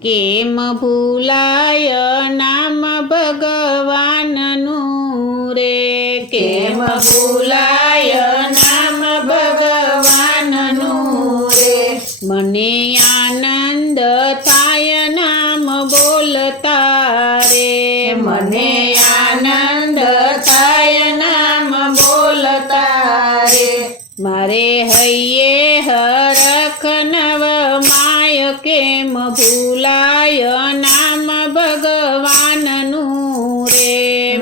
કેમ ભૂલાય નામ ભગવાનનું રે, કેમ ભૂલાય નામ ભગવાનનું રે, મને આનંદ થાય નામ બોલતા રે, મને આનંદ થાય નામ બોલતા રે, મારે હૈયે હરખ નવ માય કેમ ભૂલાય નામ ભગવાનનું રે,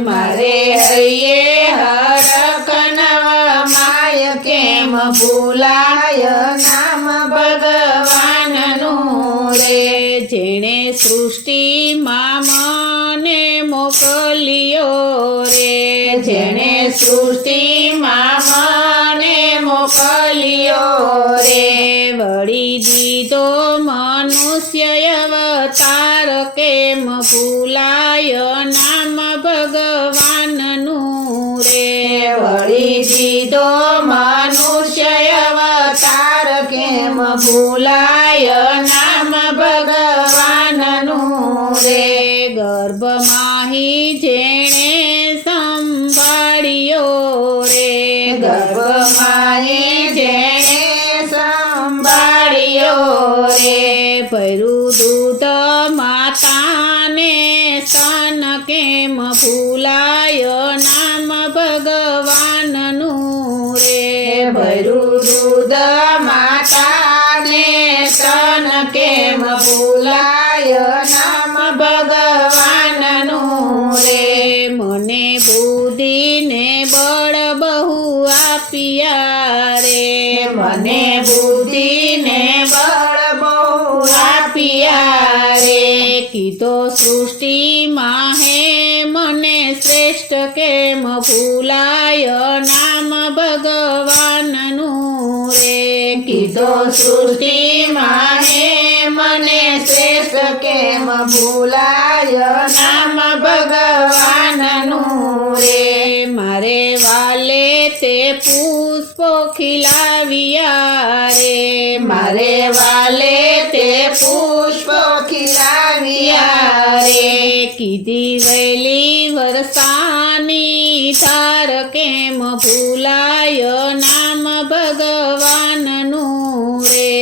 મારે હૈયે હરખ નવ માય કેમ ભૂલાય નામ ભગવાનનું રે, જેણે સૃષ્ટિમાં મને મોકલ્યો રે, જેણે સૃષ્ટિમાં મને મોકલ્યો રે, વળી દીધો મનુષ્ય અવતાર કેમ ભૂલાય નામ ભગવાનનું રે, વળી દીધો મનુષ્ય અવતાર કેમ ભૂલાય નામ ભગવાનનું રે, ગર્ભમાહી જેણે સંભાળ્યો રે, ગર્ભમાહી જેણે સંભાળ્યો રે, ભર્યું દૂધ માતાને સ્તન કેમ ભૂલાય નામ ભગવાનનું રે, ભર્યું દૂધ માતાને સ્તન કેમ ભૂલાય નામ ભગવાનનું રે, મને બુદ્ધિને બળ બહુ આપ્યા રે, મને બુદ્ધિને બળ બહુ આપ્યા રે, કીધો સૃષ્ટિમાં હે મને શ્રેષ્ઠ કેમ ભૂલાય નામ ભગવાનનું રે, કીધો સૃષ્ટિમાં હે મને શ્રેષ્ઠ કેમ ભૂલાય નામ ભગવાનનું રે, મારે વાલે તે પુષ્પો ખીલાવ્યા રે, મારે વાલે તે પુષ્પ ખીલાવ્યા રે, કીધી વહેલી વરસાની ધાર કેમ ભૂલાય નામ ભગવાનનું રે,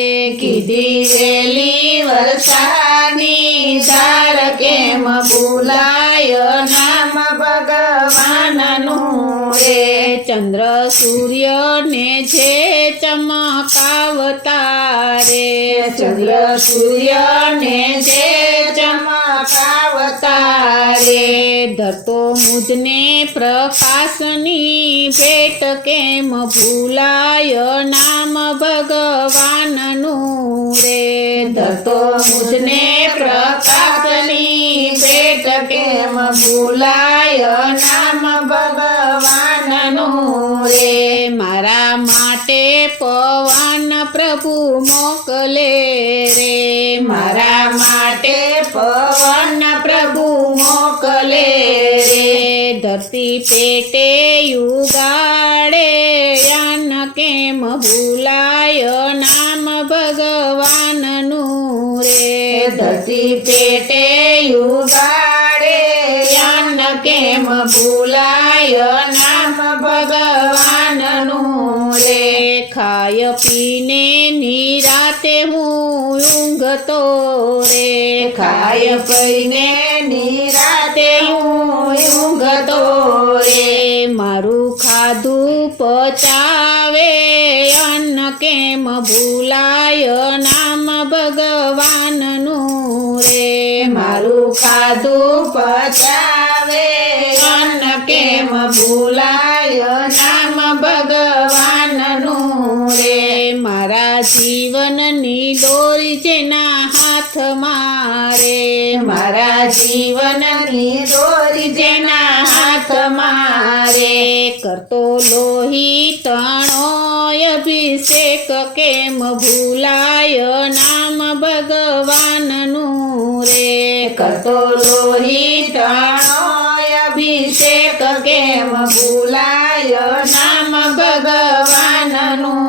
કીધી વેલી વરસાની ધાર કેમ ભૂલાય નામ ભગવાનનું રે, ચંદ્ર સૂર્યને જે ચમકાવતા રે, ચંદ્ર સૂર્યને જે ચમકાવતા રે, ધરતો મુજને પ્રકાશની ભેટ કેમ ભૂલાય નામ ભગવાનનું રે, ધરતો મુજને પ્રકાશની ભેટ કેમ ભૂલાય નામ ભગવાનનું રે, મારા માટે પવન પ્રભુ મોકલે રે, મારા માટે પવન પ્રભુ મોકલે રે, ધરતી પેટે યુગાડે યાન કેમ ભૂલાય નામ ભગવાનનું રે, ધરતી પેટે યુગાડે યાન કેમ ભૂલાય નામ ભગવાનનું રે, ખાય પીને નિરાતે હું ઊંઘતો રે, ખાય પીને નિરાતે હું ઊંઘતો રે, મારું ખાધું પચાવે અન્ન કેમ ભૂલાય નામ ભગવાનનું રે, મારું ખાધું પચાવે અન્ન કેમ ભૂલાય નામ ભગવાનનું રે, મારા જીવનની દોરી જેના હાથમાં રે, મારા જીવનની દોરી જેના હાથમાં રે, કરતો લોહી તણો અભિષેક કેમ ભૂલાય નામ ભગવાનનું રે, કરતો લોહી તણો અભિષેક કેમ ભૂલાય નામ ભગવાનનું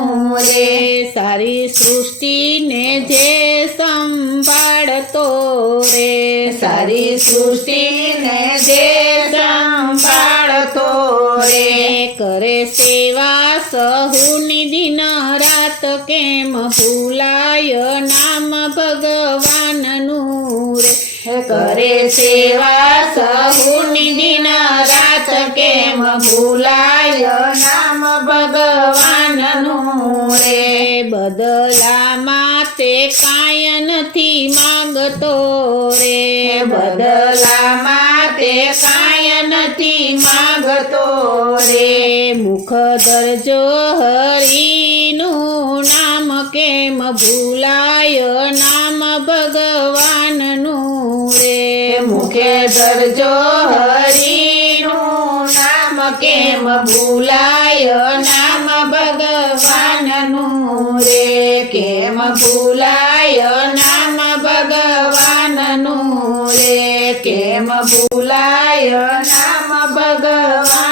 રે, સારી સૃષ્ટિને જે સંભાળતો રે સારી સૃષ્ટિને જે સંભાળતો રે કરે સેવા સહુની દિન રાત કેમ ભૂલાય નામ ભગવાનનું રે કરે સેવા સહુની દિન રાત કેમ ભૂલાય નામ ભગવાનનું રે બદલામાં તે કાંઈ નથી માગતો રે બદલામાં તે કાંઈ નથી માગતો રે મુખ દરજો હરિનું નામ કેમ ભૂલાય નામ ભગવાનનું રે મુખે ધરજો હરિનું નામ કેમ ભૂલાય નામ ભગવાનનું રે કેમ ભૂલાય નામ ભગવાનનું રે કેમ ભૂલાય નામ ભગવાન